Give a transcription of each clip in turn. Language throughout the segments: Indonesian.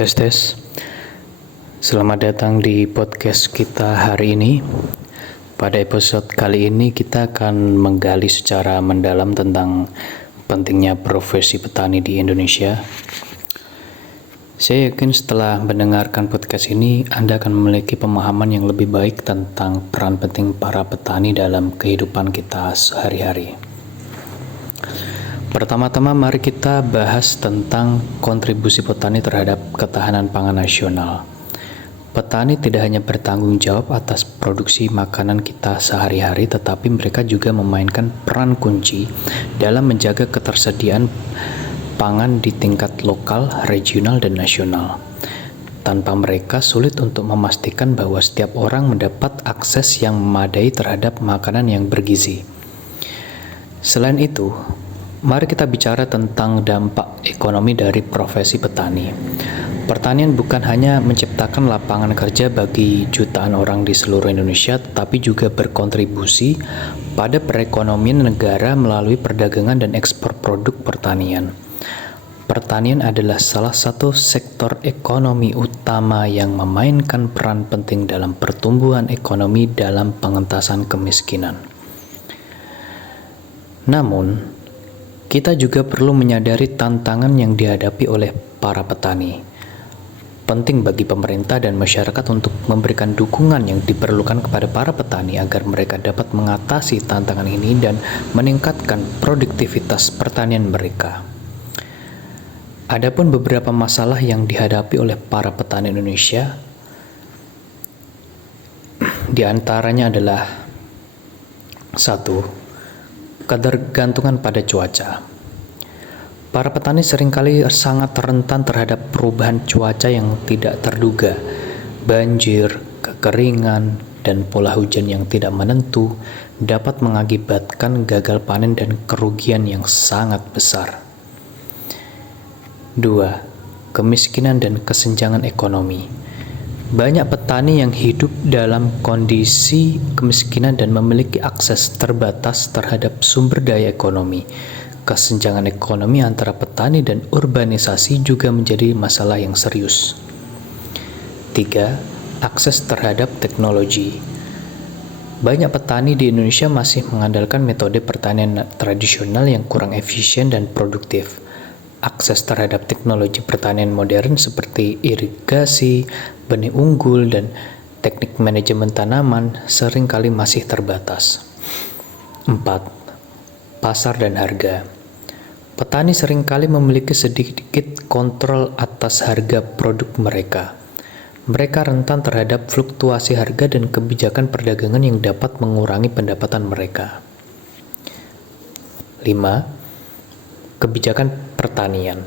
Tes tes. Selamat datang di podcast kita hari ini. Pada episode kali ini kita akan menggali secara mendalam tentang pentingnya profesi petani di Indonesia. Saya yakin setelah mendengarkan podcast ini, Anda akan memiliki pemahaman yang lebih baik tentang peran penting para petani dalam kehidupan kita sehari-hari. Pertama-tama mari kita bahas tentang kontribusi petani terhadap ketahanan pangan nasional. Petani tidak hanya bertanggung jawab atas produksi makanan kita sehari-hari, tetapi mereka juga memainkan peran kunci dalam menjaga ketersediaan pangan di tingkat lokal, regional, dan nasional. Tanpa mereka, sulit untuk memastikan bahwa setiap orang mendapat akses yang memadai terhadap makanan yang bergizi. Selain itu, mari kita bicara tentang dampak ekonomi dari profesi petani. Pertanian bukan hanya menciptakan lapangan kerja bagi jutaan orang di seluruh Indonesia, tetapi juga berkontribusi pada perekonomian negara melalui perdagangan dan ekspor produk pertanian. Pertanian adalah salah satu sektor ekonomi utama yang memainkan peran penting dalam pertumbuhan ekonomi dalam pengentasan kemiskinan. Namun, kita juga perlu menyadari tantangan yang dihadapi oleh para petani. Penting bagi pemerintah dan masyarakat untuk memberikan dukungan yang diperlukan kepada para petani agar mereka dapat mengatasi tantangan ini dan meningkatkan produktivitas pertanian mereka. Adapun beberapa masalah yang dihadapi oleh para petani Indonesia, di antaranya adalah 1. Ketergantungan pada cuaca. Para petani seringkali sangat rentan terhadap perubahan cuaca yang tidak terduga. Banjir, kekeringan, dan pola hujan yang tidak menentu dapat mengakibatkan gagal panen dan kerugian yang sangat besar. 2. Kemiskinan dan kesenjangan ekonomi. Banyak petani yang hidup dalam kondisi kemiskinan dan memiliki akses terbatas terhadap sumber daya ekonomi. Kesenjangan ekonomi antara petani dan urbanisasi juga menjadi masalah yang serius. 3. Akses terhadap teknologi. Banyak petani di Indonesia masih mengandalkan metode pertanian tradisional yang kurang efisien dan produktif. Akses terhadap teknologi pertanian modern seperti irigasi, benih unggul, dan teknik manajemen tanaman seringkali masih terbatas. 4. Pasar dan harga. Petani seringkali memiliki sedikit kontrol atas harga produk mereka. Mereka rentan terhadap fluktuasi harga dan kebijakan perdagangan yang dapat mengurangi pendapatan mereka. 5. Kebijakan pertanian.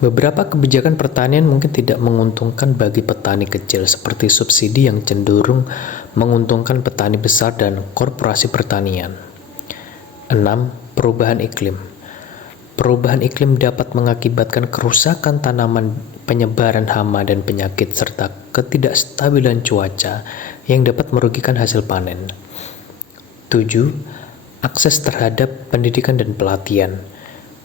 Beberapa kebijakan pertanian mungkin tidak menguntungkan bagi petani kecil, seperti subsidi yang cenderung menguntungkan petani besar dan korporasi pertanian. 6. Perubahan iklim. Perubahan iklim dapat mengakibatkan kerusakan tanaman, penyebaran hama dan penyakit, serta ketidakstabilan cuaca yang dapat merugikan hasil panen. 7. Akses terhadap pendidikan dan pelatihan.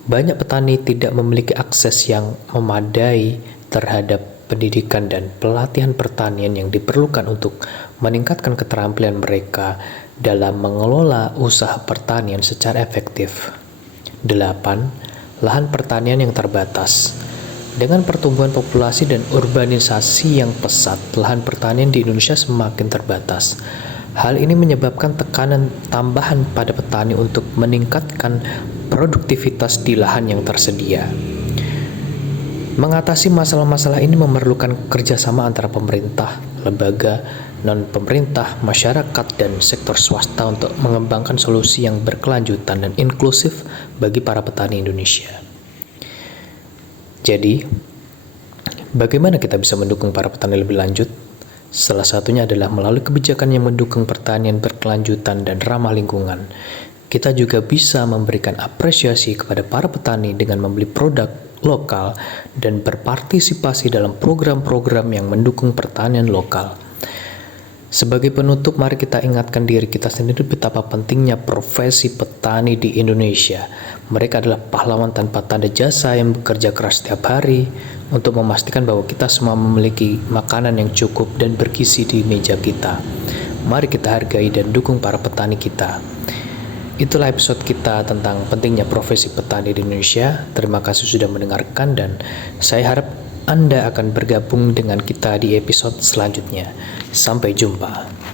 Banyak petani tidak memiliki akses yang memadai terhadap pendidikan dan pelatihan pertanian yang diperlukan untuk meningkatkan keterampilan mereka dalam mengelola usaha pertanian secara efektif. 8. Lahan pertanian yang terbatas. Dengan pertumbuhan populasi dan urbanisasi yang pesat, lahan pertanian di Indonesia semakin terbatas. Hal ini menyebabkan tekanan tambahan pada petani untuk meningkatkan produktivitas di lahan yang tersedia. Mengatasi masalah-masalah ini memerlukan kerjasama antara pemerintah, lembaga, non-pemerintah, masyarakat, dan sektor swasta untuk mengembangkan solusi yang berkelanjutan dan inklusif bagi para petani Indonesia. Jadi, bagaimana kita bisa mendukung para petani lebih lanjut? Salah satunya adalah melalui kebijakan yang mendukung pertanian berkelanjutan dan ramah lingkungan. Kita juga bisa memberikan apresiasi kepada para petani dengan membeli produk lokal dan berpartisipasi dalam program-program yang mendukung pertanian lokal. Sebagai penutup, mari kita ingatkan diri kita sendiri betapa pentingnya profesi petani di Indonesia. Mereka adalah pahlawan tanpa tanda jasa yang bekerja keras setiap hari untuk memastikan bahwa kita semua memiliki makanan yang cukup dan bergizi di meja kita. Mari kita hargai dan dukung para petani kita. Itulah episode kita tentang pentingnya profesi petani di Indonesia. Terima kasih sudah mendengarkan dan saya harap Anda akan bergabung dengan kita di episode selanjutnya. Sampai jumpa.